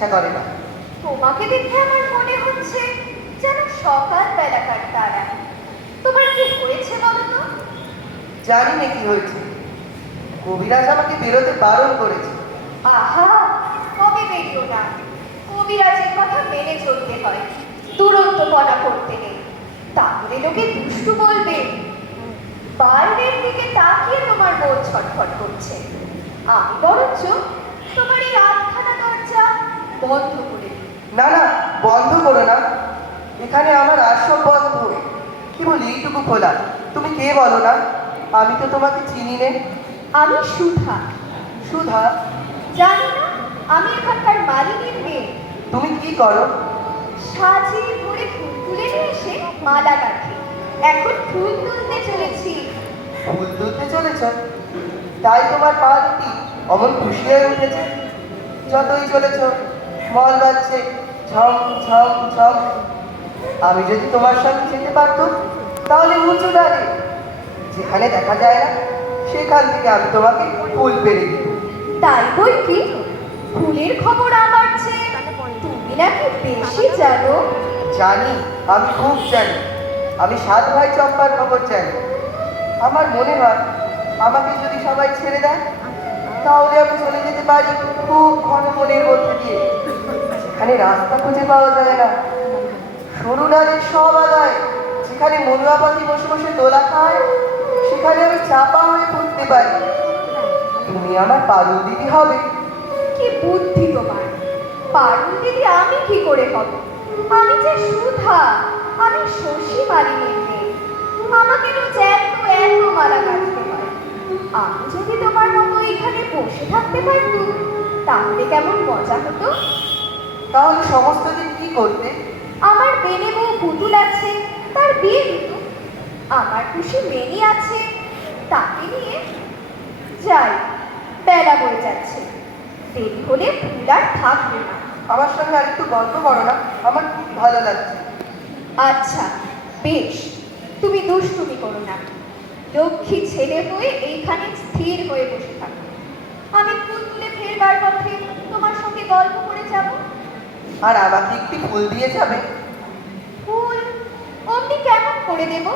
ইচ্ছা করে না। তোমাকে দেখে আমার মনে হচ্ছে যেন সকাল বেলাকার তারা। তোমার কি হয়েছে বলো তো? জানি না কি হয়েছে, কবিরাজ আমাকে বেরোতে বারণ করেছে। আহা, কবে বেরিও না। কবিরাজের কথা মেনে চলতে হয়, দুরন্তপনা করতে নেই, তাহলে লোকে দুষ্টু বলবে। বাইরের দিকে তাকিয়ে তোমার মন ছটফট করছে। আমি বরঞ্চ তোমার এই আটখানা দরজা বন্ধ করে দিই। না না, বন্ধ করো না, এখানে আমার আসল বন্ধ। কি বলি এইটুকু খোলা? তুমি কে বলো না? আমি তো তোমাকে চিনি নে। আমি সুধা। সুধা? জানি না, আমি এখানকার মালিনীর মেয়ে। তুমি কি করো? সাজিয়ে ভরে ফুল তুলে নিয়ে এসে মালা গাঁথি। এখন ফুল তুলতে চলেছি। ফুল তুলতে চলেছ? তাই তোমার পা দুটি অমন খুশি হয়ে উঠেছে। যতই চলেছ মল বাজছে ঝম ঝম ঝম। আমি যদি তোমার সঙ্গে যেতে পারতাম তাহলে উঁচু ডালে, যেখানে দেখা যায় না, সেখান থেকে আমি তোমাকে ফুল পেরে দিত। তাই বই কি? ফুলের খবর আমার চেয়ে তুমি নাকি বেশি জানো? জানি, আমি খুব জানি। আমি 7 ভাই চম্পার খবর জানি। আমার মনে হয় আমাকে যদি সবাই ছেড়ে দেয় তাহলে আমি চলে যেতে পারি খুব ঘন বনের মধ্যে দিয়ে, যেখানে রাস্তা খুঁজে পাওয়া যায় না। সরু ডালের সব আগায় যেখানে মনুয়া পাখি বসে বসে দোলা খায়, সেখানে আমি চাপা হয়ে পড়তে পারি। তুমি আমার পারুল দিদি হবে। কি বুদ্ধি তোমার! পারুল দিদি আমি কি করে হব? আমি যে সুধা, আমি শশী মালিনীর মেয়ে। আমাকে রোজ এত এত মালা গাঁথতে হয়। আমি যদি তোমার মতো এখানে বসে থাকতে পারতুম তাহলে কেমন মজা হতো। তাহলে সমস্ত দিন কি করতে? আমার বেনে বউ পুতুল আছে, তার বিয়ে দিত। আমার খুশি মেনি আছে, তাকে নিয়ে যাই। বেলা বয়ে যাচ্ছে, দেরি হলে ফুল আর থাকবে না। আমার সঙ্গে আর একটু গল্প করো না, আমার খুব ভালো লাগছে। আচ্ছা বেশ, তুমি দুষ্টুমি করো না। লক্ষ্মী ছেলে হয়ে এইখানে স্থির হয়ে বসে থাকো। আমি ফুল তুলে ফেরবার পথে তোমার সঙ্গে গল্প করে যাব। আর আমাকে একটি ফুল দিয়ে যাবে? ফুল অমনি কেমন করে দেব?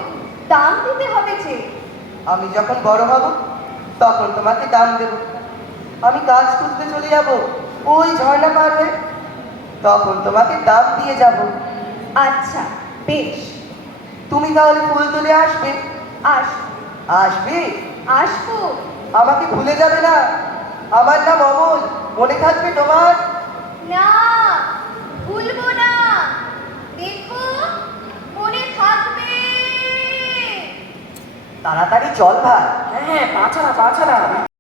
দাম দিতে হবে যে। আমি যখন বড় হব তখন তোমাকে দাম দেব। আমি কাজ খুঁজতে চলে যাব ওই ঝর্ণা পার হয়ে, তখন তোমাকে দাম দিয়ে যাব। আচ্ছা বেশ। তুমি তাহলে ফুল তুলে আসবে? আসবো। আসবে? আসবো। আমাকে ভুলে যাবে না। আমার নাম অমল, মনে থাকবে তোমার? না, ভুলবো না। দেখো, মনে থাকবে। তাড়াতাড়ি চল ভাই। হ্যাঁ, পাছাড়া পাছাড়া।